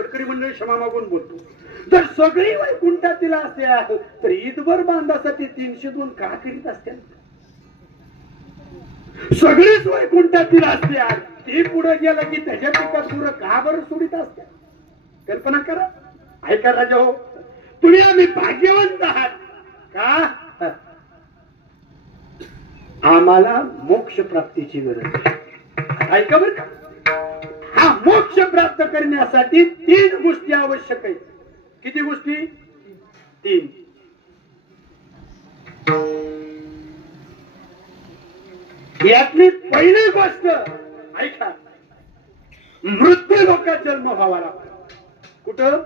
फडकरी मंडळी क्षमा मागून बोलतो. जर सगळी वैकुंठातील असत्या तर ईदभर बांधासाठी 302 का करीत असत्या? सगळीच वैकुंठातील असत्या ती पुढे गेलं की त्याच्या पिकात पुढं का बरं सोडित असत्या? कल्पना करा. ऐका राजा हो, तुम्ही आम्ही भाग्यवंत आहात का? आम्हाला मोक्ष प्राप्तीची गरज आहे. ऐका बरं का, हा मोक्ष प्राप्त करण्यासाठी 3 गोष्टी आवश्यक आहेत. किती गोष्टी? 3. यातली पहिली गोष्ट ऐका, मृत्यू लोकात जन्म व्हावा लागतो. कुठं?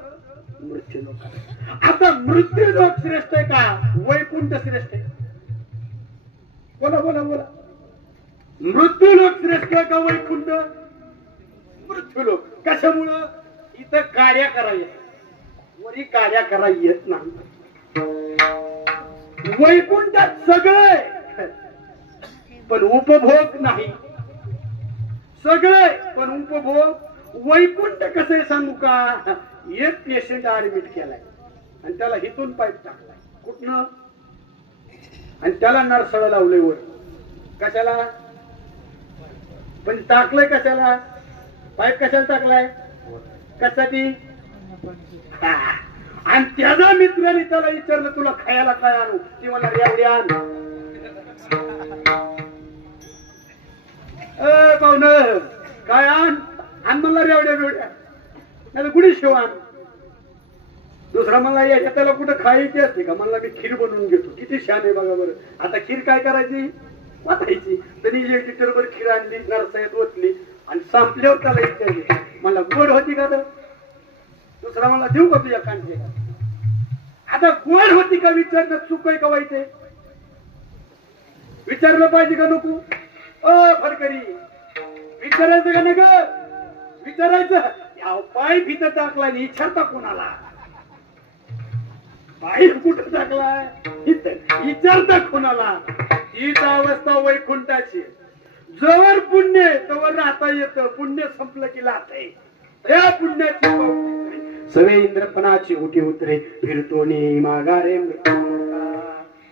मृत्यू लोक. आता मृत्यू लोक श्रेष्ठ आहे का वैकुंठ श्रेष्ठ आहे? बोला बोला बोला. मृत्यू लोक श्रेष्ठ आहे का वैकुंठ? मृत्यू लोक. कशामुळं? इथं कार्य करायला, वरी कार्य करायला येत नाही. वैकुंठात सगळे पण उपभोग नाही. सगळे पण उपभोग. वैकुंठ कसं आहे सांगू का? एक पेशंट ऍडमिट केलाय आणि त्याला हिथून पाईप टाकलाय. कुठनं? आणि त्याला नरसळ लावलंय वर. कशाला? पण टाकलंय कशाला? पाईप कशाला टाकलाय? कशासाठी? आणि त्याचा मित्राने त्याला विचारलं तुला खायला काय आणू? ती मला रेवडी आण. पाहुण काय आण? आण मला रेवड्या बिवड्या, नाही गुढी शिवान. दुसरा मला याच्या त्याला कुठं खायची असते का? मला मी खीर बनवून घेतो. किती छान आहे बघा बरं. आता खीर काय करायची? वाटायची. त्यांनी 1 लिटरभर खीर आणली, नरसाळ्यात ओतली आणि संपल्यावर त्याला विचारली मला गोड होती का? तर दुसरा मला देऊ का तुझ्या कांदे? आता गोड होती का विचारणं चूक आहे का वाईट आहे? विचारलं पाहिजे का नको? फडकरी विचारायचं का नग? विचारायचं. पाईप इथं टाकला आणि विचारता कोणाला? पाईप कुठं टाकलाय इथं विचारता कोणाला? हीच अवस्था वैकुंठाची. जवळ पुण्य तवर राहता येतं, पुण्य संपलं की लाथय. या पुण्याची सवे इंद्रपणाची उठी उतरे फिरतो नी माघारे.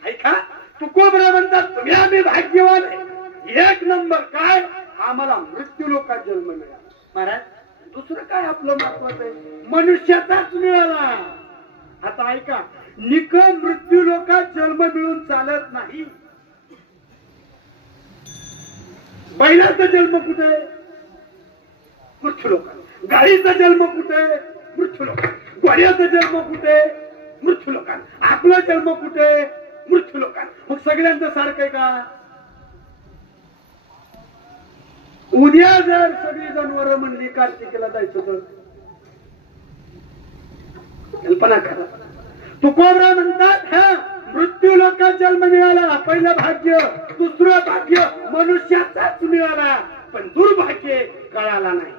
ऐका, तुकोबरा म्हणतात तुम्ही आम्ही भाग्यवान आहे. 1 नंबर काय? आम्हाला मृत्यू लोकात जन्म मिळाला. महाराज दुसरं काय आपलं महत्वाचं आहे? मनुष्याचाच मिळाला. आता ऐका, निकम मृत्यू लोकात जन्म मिळून चालत नाही. बैलाचा जन्म कुठे? मृत्यू लोकात. गाडीचा जन्म कुठे? मृत्यू लोकात. घोड्याचा जन्म कुठे? मृत्यू लोकात. आपला जन्म कुठे? मृत्यू लोकात. मग सगळ्यांचं सारखं आहे का? उद्या जर सगळी जनावर म्हणली कार्तिकेला जायचं तर कल्पना करा. तुकोबरा म्हणतात हा मृत्यू लोकात जन्म मिळाला पहिलं भाग्य. दुसरं भाग्य मनुष्याचाच मिळाला, पण दुर्भाग्य कळाला नाही.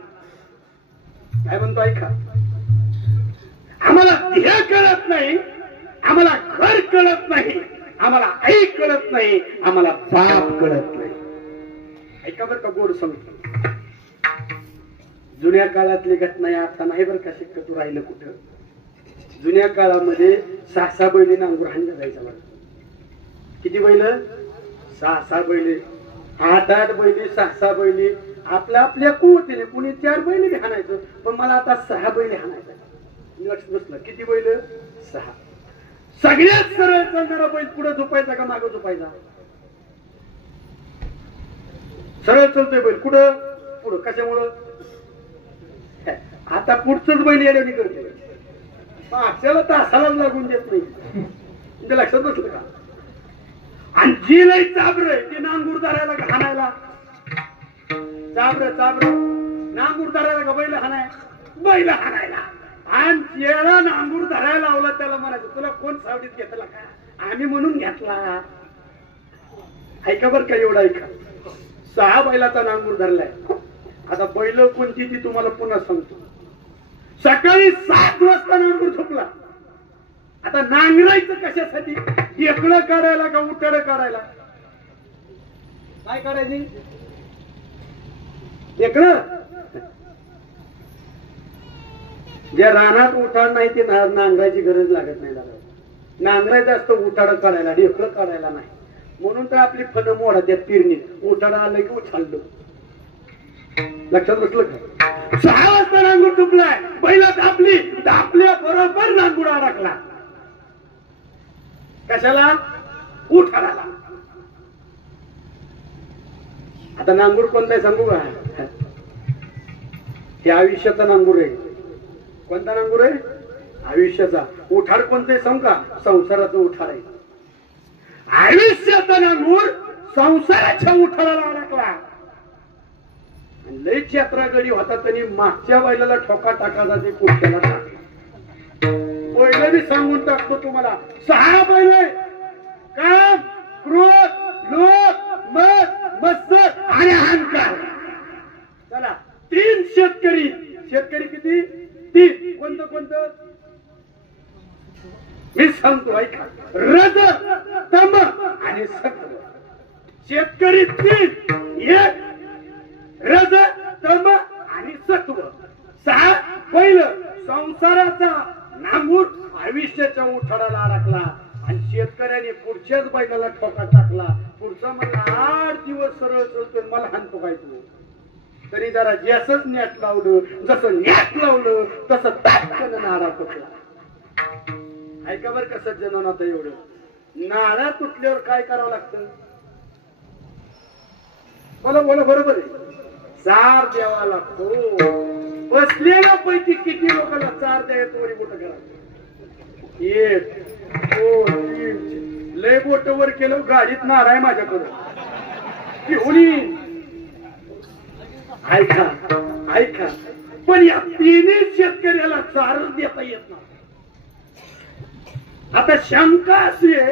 काय म्हणतो ऐका, आम्हाला ध्येय कळत नाही, आम्हाला घर कळत नाही, आम्हाला आई कळत नाही, आम्हाला बाप कळत नाही. ऐका बरं का गोड सांगतो. जुन्या काळातली घटना आता नाही बरं का शक्यतो राहिलं कुठं. जुन्या काळामध्ये 6-6 बैली नांगूर हाणला जायचा बरं. किती बैल? 6-6 बैली. 8-8 बैली, 6-6 बैली. आपल्या कुवतीने कुणी 4 बैली बी हाणायचं, पण मला आता 6 बैली हाणायचं. लक्ष बसलं. किती बैल? 6. सगळ्यात सरळ चालणारा बैल पुढे झोपायचा का मागे झोपायचा? सरळ चलतोय बैल. कुठं? पुढं. कशामुळं? आता पुढचंच बैल येण्याने करते. मागच्याला तासालाच लागून देत नाही. म्हणजे लक्षात बसलं का? आणि जी लई चाबर ती नांगूर धरायला का हाणायला? चाबर नांगूर धरायला का बैल हाणाय? बैल हाणायला. आणि जेला नांगूर धरायला लावला त्याला म्हणायचं तुला कोण सावडीत घेतला का? आम्ही म्हणून घेतला. ऐका बर का, एवढा ऐका. 6 बैलाचा नांगूर धरलाय. आता बैल कोणती ती तुम्हाला पुन्हा सांगतो. सकाळी 7 वाजता नांगूर झोपला. आता नांगरायचं कशासाठी? ढेकळं काढायला का उटाडं काढायला? काय काढायची? ढेकळं. ज्या रानात उठाड नाही ते नांगरायची गरज लागत नाही दादा. नांगरायचं असतं उठाड काढायला, ढेकळं काढायला नाही. म्हणून तर आपली फनं मोडा त्या पेरणीत उठाडा आलं की उछाललं. लक्षात बसलं का? 6 वाजता नांगूर तुपलाय, पहिला दापल्या बरोबर नांगूर अडकला. कशाला? उठाडाला. आता नांगूर कोणता आहे सांगू का? हे आयुष्याचा नांगूर आहे. कोणता नांगूर आहे? आयुष्याचा. उठाड कोणतं आहे सांगू का? संसाराचं उठाड आहे. आयुष्याचा नांगूर संसाराच्या उठाडाला अडकला. लयच यात्रा गडी होता त्यांनी मागच्या बैलाला ठोका टाकायचा ते पुढच्याला टाकला. बैल बी सांगून टाकतो तुम्हाला, 6 बैल काम, क्रोध, लोभ, मद, मत्सर आणि अहंकार. चला 3 शेतकरी. शेतकरी किती? 3. कोणतं कोणतं? मी सांगतो ऐका. रज, तम आणि सत्व. शेतकरी 3. 1 रज, तम आणि सत्व. 6 पहिलं संसाराचा नांगूर आयुष्याच्या उठाडाला अडकला आणि शेतकऱ्याने पुढच्याच बैलाला ठोका टाकला. पुढचा मला 8 दिवस सरळ चलतोय, मला हाणतो काय तू? तरी जरा जसंच नेट लावलं, जसं नेट लावलं तसं ताटकन नारा तुटला. ऐका बरं कसं जनन आता एवढं. नारा तुटल्यावर काय करावं लागतं? बोला बोला, बरोबर आहे. चार द्यावा लागतो. बसलेल्या पैकी किती लोकांना चार द्यायचं वरी बोट करा? 1 2 3. लय बोट वर केलं, गाडीत नार आहे माझ्याकडं. ऐका ऐका, पण या 3 शेतकऱ्याला चारच देता येत नाही. आता शंका अशी आहे,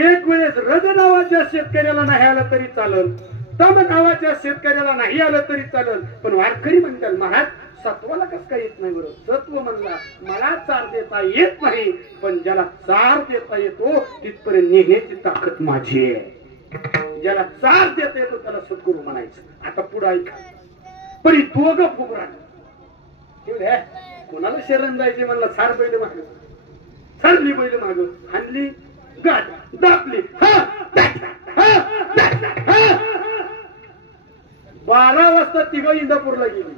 एक वेळेस रज नावाच्या शेतकऱ्याला नाही आलं तरी चालेल, तम नावाच्या शेतकऱ्याला नाही आलं तरी चालेल, पण वारकरी म्हणतात महाराज सत्वाला कस काय येत नाही? बरोबर, सत्व म्हणला मला चार देता येत नाही, पण ज्याला चार देता येतो तिथपर्यंत नेण्याची ताकद माझी आहे. ज्याला चार देता येतो त्याला सद्गुरू म्हणायचं. आता पुढे ऐका. पण दोघं फुगरा कोणाला शरण जायचे म्हणला, सार बैल माग सरली, बैल माग हाणली, गाठ दापली, 12 वाजता तिघं इंदापूरला गेली.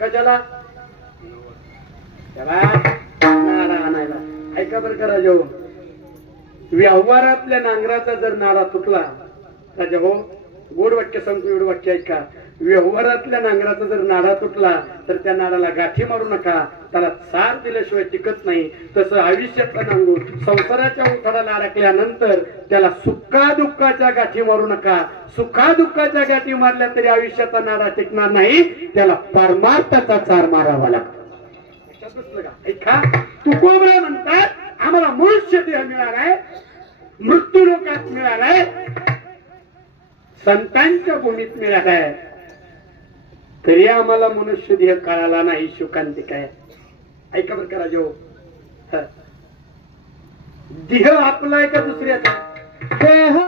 कशाला? त्याला नारा आणायला. ऐका बरं का राजा हो, व्यवहारातल्या नांगराचा जर नारा तुटला, राजा हो गोड वाक्य सांगतो, एवढं वाक्य ऐका. व्यवहारातल्या नांगराचा जर नारा तुटला तर त्या नाराला गाठी मारू नका, त्याला सार दिल्याशिवाय टिकत नाही. तसं आयुष्यातला नांगूर संसाराच्या उठाडाला अडकल्यानंतर त्याला सुखा दुःखाच्या गाठी मारू नका. सुखा दुःखाच्या गाठी मारल्या तरी आयुष्याचा नारा टिकणार नाही, त्याला परमार्थाचा चार मारावा लागतो. ऐका, तुकोबरे म्हणतात आम्हाला मनुष्य देह मिळालाय, मृत्यू लोकात मिळालाय, संतांच्या भूमीत मिळालाय, तरी आम्हाला मनुष्य देह कळाला नाही. शोकांतिक आहे. ऐका बरं करा जो, देह आपला आहे का दुसऱ्याचा? देह